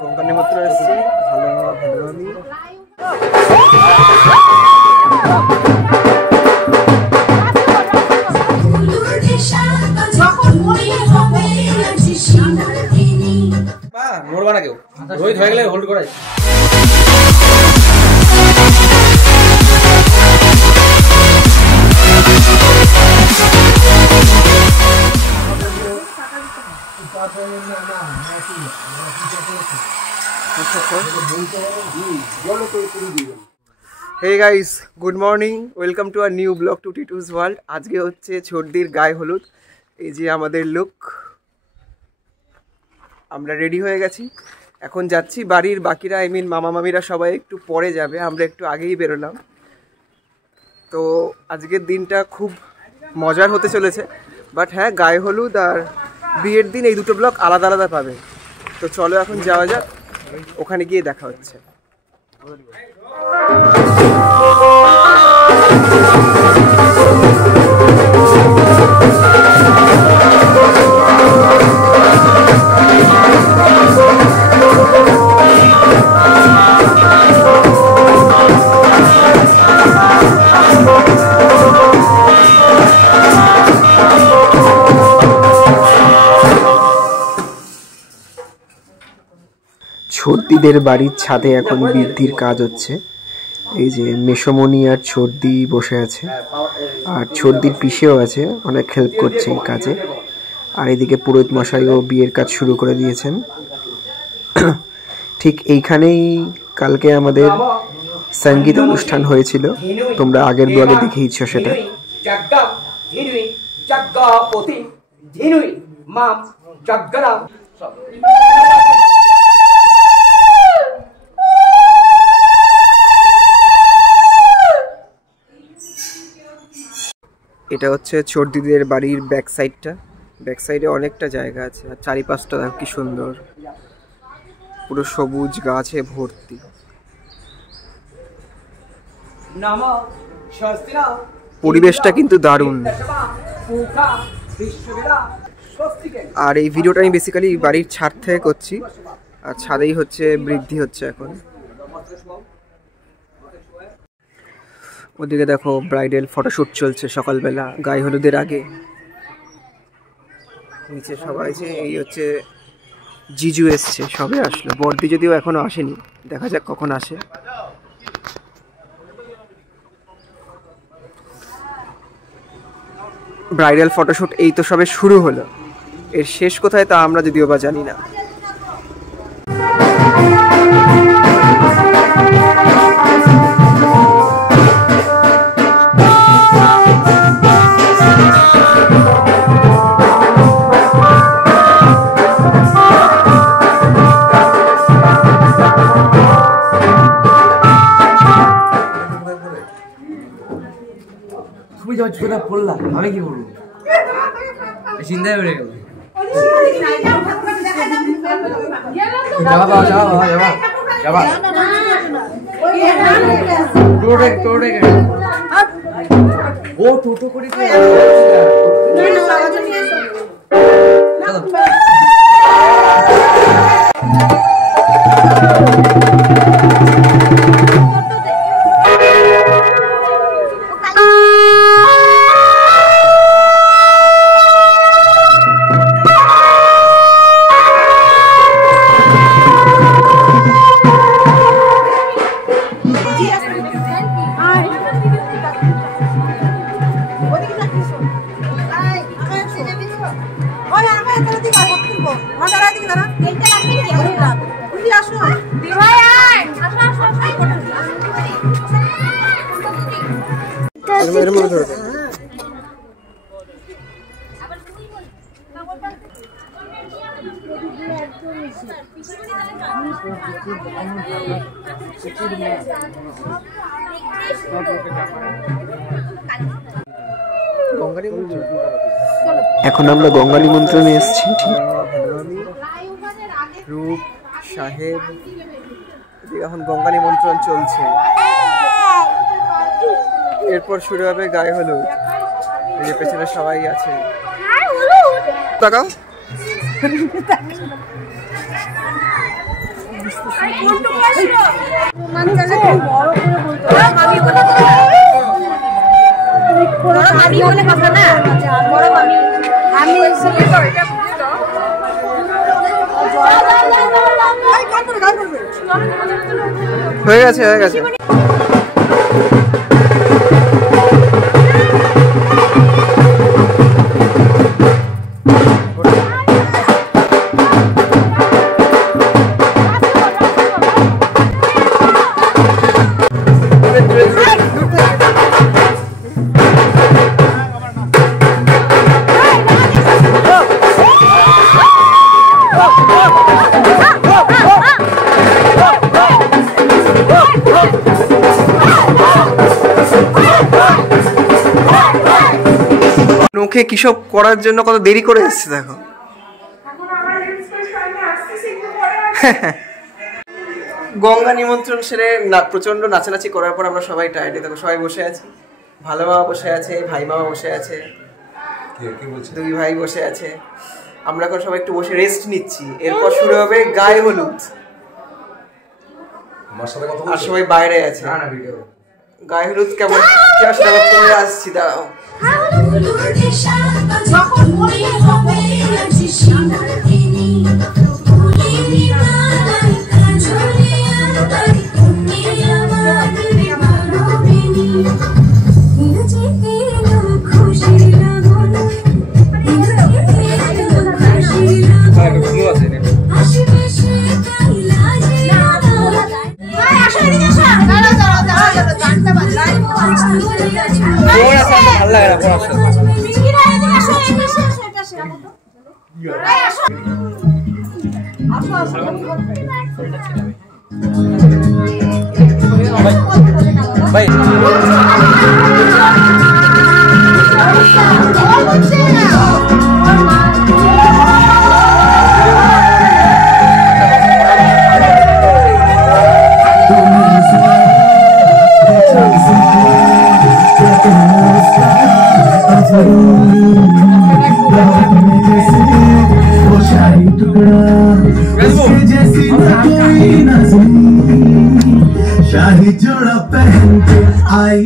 গঙ্গা নিমন্ত্রণ এসেছি। ভালো আমি মরবা না কেউ, রোহিত হয়ে গেলে হোল্ড করাই। Hey guys, good morning, welcome to our new blog to Titu's world. আজকে হচ্ছে ছোটদির গায়ে হলুদ। এই যে আমাদের লুক, আমরা রেডি হয়ে গেছি, এখন যাচ্ছি। বাড়ির বাকিরা মামা মামিরা সবাই একটু পরে যাবে, আমরা একটু আগেই বেরোলাম। তো আজকের দিনটা খুব মজার হতে চলেছে। বাট হ্যাঁ, গায়ে হলুদ আর বিয়ের দিন এই দুটো ব্লগ আলাদা আলাদা পাবে। তো চলো এখন যাওয়া যাক, ওখানে গিয়ে দেখা হচ্ছে। ছোটদিদের বাড়ির ছাদে এখন বৃদ্ধির কাজ হচ্ছে। এই যে মেসমণি আর ছোটদি বসে আছে, আর ছোটদির পিসেও আছে, অনেক হেল্প করছে এই কাজে। আর এদিকে পুরোহিত মশাইও বিয়ের কাজ শুরু করে দিয়েছেন। ঠিক এইখানেই কালকে আমাদের সঙ্গীত অনুষ্ঠান হয়েছিল, তোমরা আগের ব্লগে দেখেইছ সেটা। এটা হচ্ছে ছোটদিদের বাড়ির ব্যাক সাইডটা। ব্যাক সাইডে অনেকটা জায়গা আছে, আর চারিপাশটা কি সুন্দর, পুরো সবুজ গাছে ভর্তি। পরিবেশটা কিন্তু দারুণ। আর এই ভিডিওটা আমি বেসিক্যালি বাড়ির ছাদ থেকে করছি, আর ছাদেই হচ্ছে বৃদ্ধি হচ্ছে এখন। ওদিকে দেখো ব্রাইডাল ফটোশুট চলছে সকালবেলা গায়ে হলুদের আগে। নিচে সবাই যে এই হচ্ছে জিজু এসছে, সবে আসলো। বর্দি যদিও এখনো আসেনি, দেখা যাক কখন আসে। ব্রাইডাল ফটোশুট এই তো সবে শুরু হলো, এর শেষ কোথায় তা আমরা যদিও বা জানি না। তুমি যখন ছোটা পড়লাম আমি কি করবো, চিন্তায় বেড়ে গেল। ও টোটো করে এখন আমরা গঙ্গা নিমন্ত্রণে এসেছি। রূপ সাহেব, এখন গঙ্গা নিমন্ত্রণ চলছে। এরপর শুরু হবে গায়ে হলুদ। এই যে পেছনে সবাই আছে, তাকাও। হয়ে গেছে হয়ে গেছে। নৌকে কিসব করার জন্য কত দেরি করে এসছে দেখো। গঙ্গা নিমন্ত্রণ সেরে প্রচন্ড নাচানাচি করার পর আমরা সবাই টায়ার্ডে দেখো, সবাই বসে আছি। ভালো মামা বসে আছে, ভাই মামা বসে আছে, দুই ভাই বসে আছে। আমরা এখন সবাই একটু বসে রেস্ট নিচ্ছি। এরপর শুরু হবে গায়ে হলুদ। আর সবাই বাইরে আছে। গায়ে হলুদ কেমন কি আসলে আবার পরে আসছি, দাঁড়াও। ভাই शाही जोड़ा पहन के आई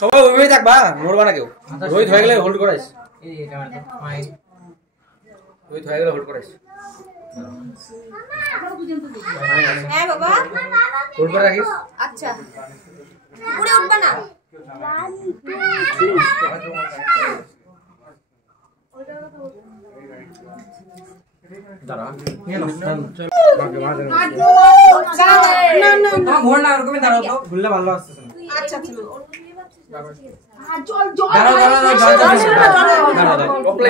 সবাই ওইভাবেই থাকবা, মরবা না কেউ। রোহিত হয়ে গেলে হোল্ড করাইস, রোহিত হয়ে গেলে হোল্ড করাইস, হ্যাঁ বাবা হোল্ড করে রাখিস। আচ্ছা পুরো উঠবা না। দাঁড়া ঘোর না ওরকমই দাঁড়াও তো, ঘুরলে ভালো আসছে। আচ্ছা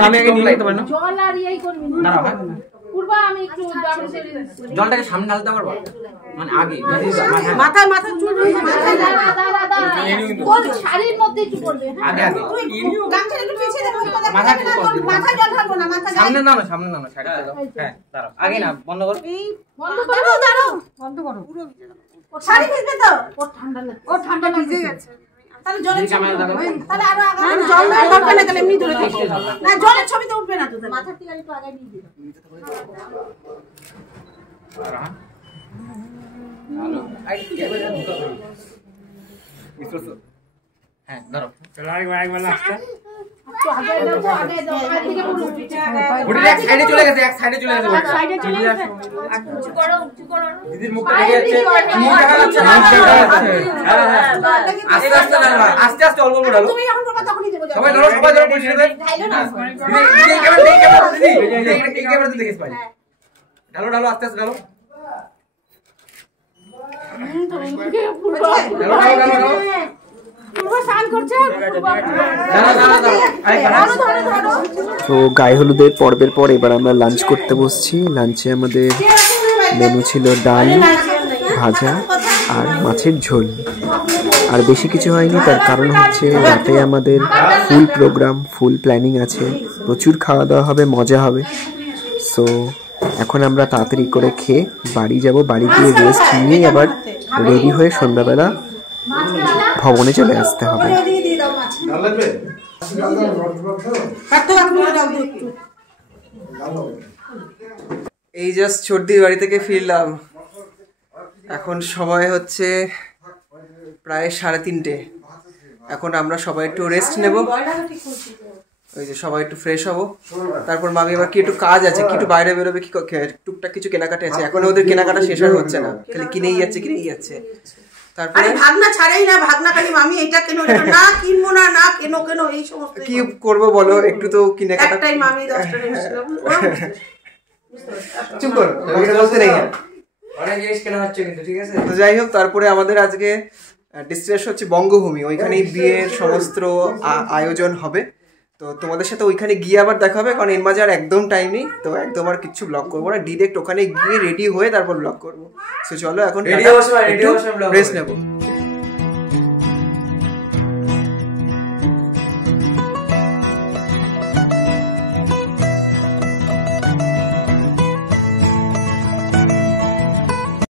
আমি আগে নিয়ে যেতে পারি না, জল আর এই করবি না। পূর্বা আমি একটু জলটাকে সামনে ঢালতে পারবো মানে আগে মাথায় মাথায় চুল রয়েছে কোন শাড়ির মধ্যে একটু পড়বে। আগে আগে গামছাটা একটু পিছিয়ে দে, মাথা ঠিক কর, মাথায় জল ঢালবো না, মাথা সামনে নাও না, সামনে নাও না, শাড়িটা দাও। হ্যাঁ দাঁড়াও, আগে না বন্ধ করো, বন্ধ করো, দাঁড়াও বন্ধ করো। শাড়ি ভিজবে তো, ওর ঠান্ডা লাগছে, ও ঠান্ডা ভিজে গেছে। তাহলে জলের ছবি ক্যামেরা তুলবে। দেখাবো। তাহলে আরো আগে জল না দরকার না, তাহলে এমনি ধরে থাকবে। না জলের ছবি তো উঠবে না তো, মাথা থেকে একটু আগে নিয়ে দিও। হ্যাঁ দাঁড়াও, একটু আগে দাও, আগে দাও, আগে দিকে পুরো ওটা এক সাইডে চলে গেছে, এক সাইডে চলে গেছে, সাইডে চলে গেছে। উঁচু করো, উঁচু করো। দিদির মুখটা দেখে যাচ্ছে, মুখ দেখা যাচ্ছে না, মুখ দেখা যাচ্ছে। হ্যাঁ হ্যাঁ আস্তে আস্তে ঢালবা, আস্তে আস্তে অল্প অল্প ঢালো। তুমি যখন করবে তখনই দেবো জল। সবাই ধরো, সবাই ধরো, পরিষ্কার করে ঢাইলো না। দিদি এই ক্যামেরা, এই ক্যামেরা দিদি, এই ক্যামেরাতে দেখিস পাই। ঢালো ঢালো, আস্তে আস্তে ঢালো। তো গায়ে হলুদের পর্বের পর এবার আমরা লাঞ্চ করতে বসছি। লাঞ্চে আমাদের মেনু ছিল ডাল, ভাজা আর মাছের ঝোল, আর বেশি কিছু হয়নি। তার কারণ হচ্ছে রাতে আমাদের ফুল প্রোগ্রাম, ফুল প্ল্যানিং আছে, প্রচুর খাওয়া দাওয়া হবে, মজা হবে। সো এখন আমরা তাড়াতাড়ি করে খেয়ে বাড়ি যাব, বাড়ি গিয়ে রেস্ট নিয়ে আবার রেডি হয়ে সন্ধ্যাবেলা ভবনে চলে আসতে হবে। এই জাস্ট সর্দির বাড়ি থেকে ফিরলাম। এখন সময় হচ্ছে প্রায় 3:30। এখন আমরা সবাই একটু রেস্ট নেব, ওই যে সবাই একটু ফ্রেশ হবো। তারপর মামি আবার কি একটু কাজ আছে, কি একটু বাইরে বেরোবে, কি টুকটাক কিছু কেনাকাটা আছে। এখন ওদের কেনাকাটা শেষ আর হচ্ছে না, খালি কিনেই যাচ্ছে। তারপরে ভাগনা ছাড়াই না, ভাগনা খালি মামি এটা কেন না কিনবো না, না কেন এই সমস্ত কি করবো বলো, একটু তো কেনাকাটা। একটাই মামি 10টা চুপ করো, বলতে নেই। অনেক জিনিস কেনা হচ্ছে কিন্তু, ঠিক আছে। তো যাই হোক, তারপরে আমাদের আজকে ডেস্টিনেশন হচ্ছে বঙ্গভূমি। ওইখানেই বিয়ের সমস্ত আয়োজন হবে। তো তোমাদের সাথে ওইখানে গিয়ে আবার দেখা হবে, কারণ এর মাঝে আর একদম টাইম নেই। তো একদম আর কিচ্ছু ব্লগ করবো না, ডিরেক্ট ওখানে গিয়ে রেডি হয়ে তারপর ব্লগ করবো। তো চলো এখন রেস্ট নেবো।